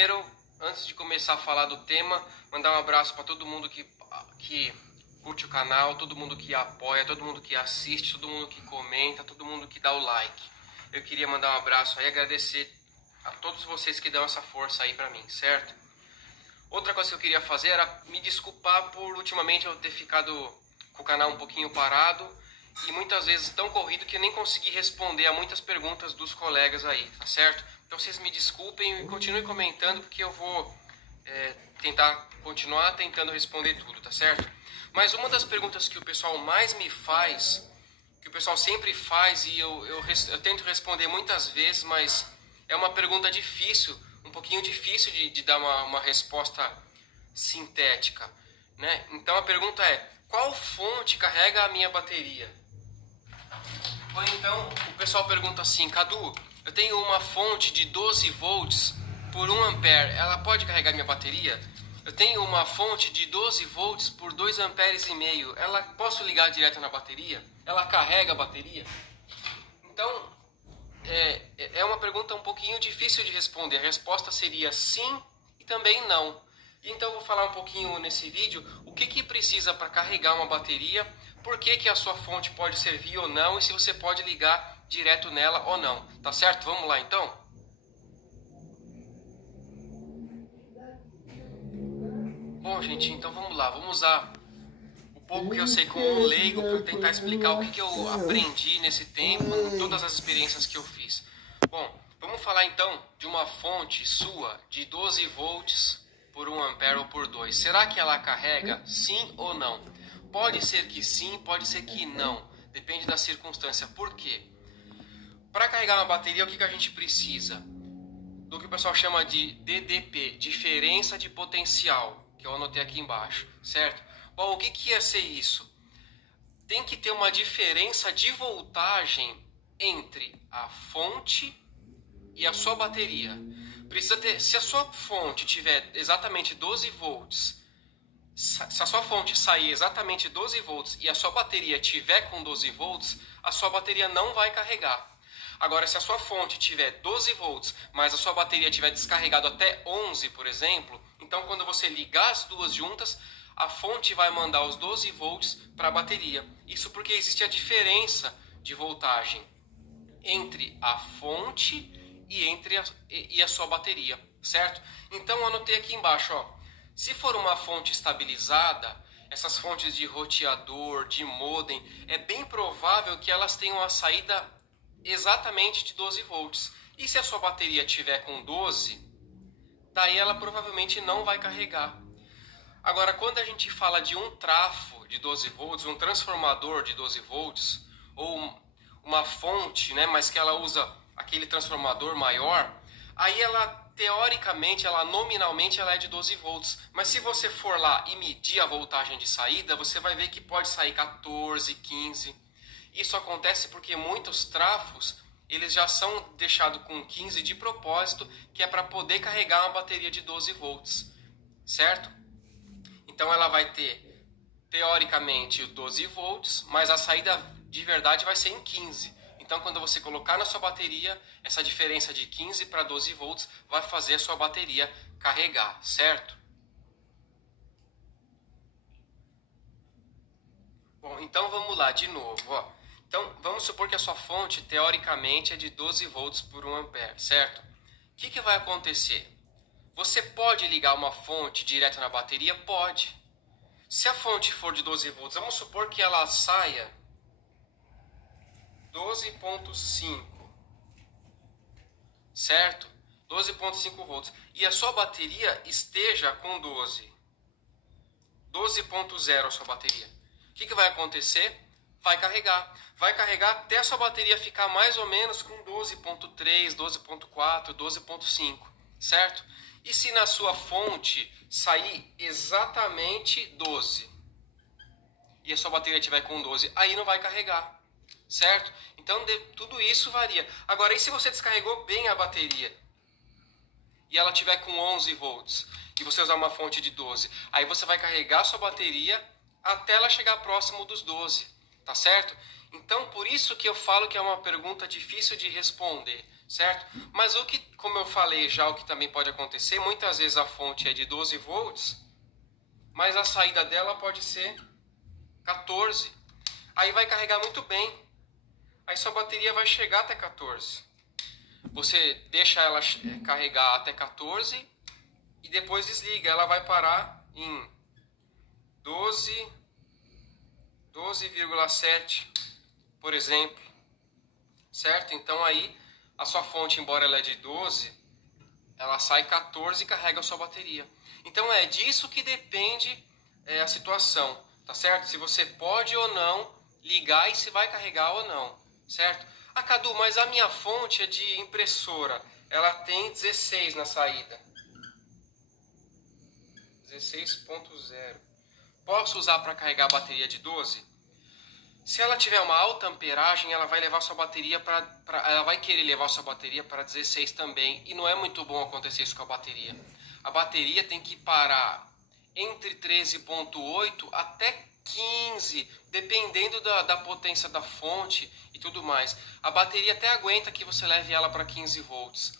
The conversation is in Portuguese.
Primeiro, antes de começar a falar do tema, mandar um abraço para todo mundo que curte o canal, todo mundo que apoia, todo mundo que assiste, todo mundo que comenta, todo mundo que dá o like. Eu queria mandar um abraço aí e agradecer a todos vocês que dão essa força aí para mim, certo? Outra coisa que eu queria fazer era me desculpar por ultimamente eu ter ficado com o canal um pouquinho parado e muitas vezes tão corrido que eu nem consegui responder a muitas perguntas dos colegas aí, tá certo? Então vocês me desculpem e continuem comentando porque eu vou tentar continuar tentando responder tudo, tá certo? Mas uma das perguntas que o pessoal mais me faz, que o pessoal sempre faz e eu tento responder muitas vezes, mas é uma pergunta difícil, um pouquinho difícil de dar uma resposta sintética, né? Então a pergunta é: qual fonte carrega a minha bateria? Ou então o pessoal pergunta assim: Cadu, eu tenho uma fonte de 12 volts por 1 ampere, ela pode carregar minha bateria? Eu tenho uma fonte de 12 volts por 2 amperes e meio, ela posso ligar direto na bateria? Ela carrega a bateria? Então é uma pergunta um pouquinho difícil de responder. A resposta seria sim e também não. Então eu vou falar um pouquinho nesse vídeo o que precisa para carregar uma bateria, por que a sua fonte pode servir ou não e se você pode ligar direto nela ou não. Tá certo? Vamos lá então? Bom, gente, então vamos lá. Vamos usar o pouco que eu sei como um leigo para tentar explicar o que eu aprendi nesse tempo, todas as experiências que eu fiz. Bom, vamos falar então de uma fonte sua de 12 volts por 1 ampere ou por 2. Será que ela carrega sim ou não? Pode ser que sim, pode ser que não. Depende da circunstância. Por quê? Para carregar uma bateria, o que a gente precisa? Do que o pessoal chama de DDP, diferença de potencial, que eu anotei aqui embaixo, certo? Bom, o que ia ser isso? Tem que ter uma diferença de voltagem entre a fonte e a sua bateria. Precisa ter, se a sua fonte tiver exatamente 12 volts, se a sua fonte sair exatamente 12 volts e a sua bateria tiver com 12 volts, a sua bateria não vai carregar. Agora, se a sua fonte tiver 12 volts, mas a sua bateria tiver descarregado até 11, por exemplo, então quando você ligar as duas juntas, a fonte vai mandar os 12 volts para a bateria. Isso porque existe a diferença de voltagem entre a fonte e a sua bateria, certo? Então eu anotei aqui embaixo, ó, se for uma fonte estabilizada, essas fontes de roteador, de modem, é bem provável que elas tenham a saída exatamente de 12 volts. E se a sua bateria tiver com 12, daí ela provavelmente não vai carregar. Agora, quando a gente fala de um trafo de 12 volts, um transformador de 12 volts, ou uma fonte, né, mas que ela usa aquele transformador maior, aí ela, teoricamente, nominalmente, ela é de 12 volts. Mas se você for lá e medir a voltagem de saída, você vai ver que pode sair 14, 15. Isso acontece porque muitos trafos, eles já são deixados com 15 de propósito, que é para poder carregar uma bateria de 12 volts, certo? Então ela vai ter, teoricamente, 12 volts, mas a saída de verdade vai ser em 15. Então quando você colocar na sua bateria, essa diferença de 15 para 12 volts vai fazer a sua bateria carregar, certo? Bom, então vamos lá de novo, ó. Então, vamos supor que a sua fonte, teoricamente, é de 12 volts por 1 ampere, certo? O que vai acontecer? Você pode ligar uma fonte direto na bateria? Pode. Se a fonte for de 12 volts, vamos supor que ela saia 12,5, certo? 12,5 volts. E a sua bateria esteja com 12,0 a sua bateria. O que vai acontecer? Vai carregar. Vai carregar até a sua bateria ficar mais ou menos com 12.3, 12.4, 12.5, certo? E se na sua fonte sair exatamente 12 e a sua bateria estiver com 12, aí não vai carregar, certo? Então tudo isso varia. Agora, e se você descarregou bem a bateria e ela estiver com 11 volts e você usar uma fonte de 12, aí você vai carregar a sua bateria até ela chegar próximo dos 12. Tá certo? Então, por isso que eu falo que é uma pergunta difícil de responder. certo? Mas o que, como eu falei já, o que também pode acontecer, muitas vezes a fonte é de 12 volts, mas a saída dela pode ser 14. Aí vai carregar muito bem. Aí sua bateria vai chegar até 14. Você deixa ela carregar até 14 e depois desliga. Ela vai parar em 12,7, por exemplo. Certo? Então aí a sua fonte, embora ela é de 12, ela sai 14 e carrega a sua bateria. Então é disso que depende a situação, tá certo? Se você pode ou não ligar e se vai carregar ou não, certo? Ah, Cadu, mas a minha fonte é de impressora, ela tem 16 na saída. 16.0. Posso usar para carregar a bateria de 12? Se ela tiver uma alta amperagem, ela vai levar sua bateria ela vai querer levar sua bateria para 16 também, e não é muito bom acontecer isso com a bateria. A bateria tem que parar entre 13.8 até 15, dependendo da potência da fonte e tudo mais. A bateria até aguenta que você leve ela para 15 volts,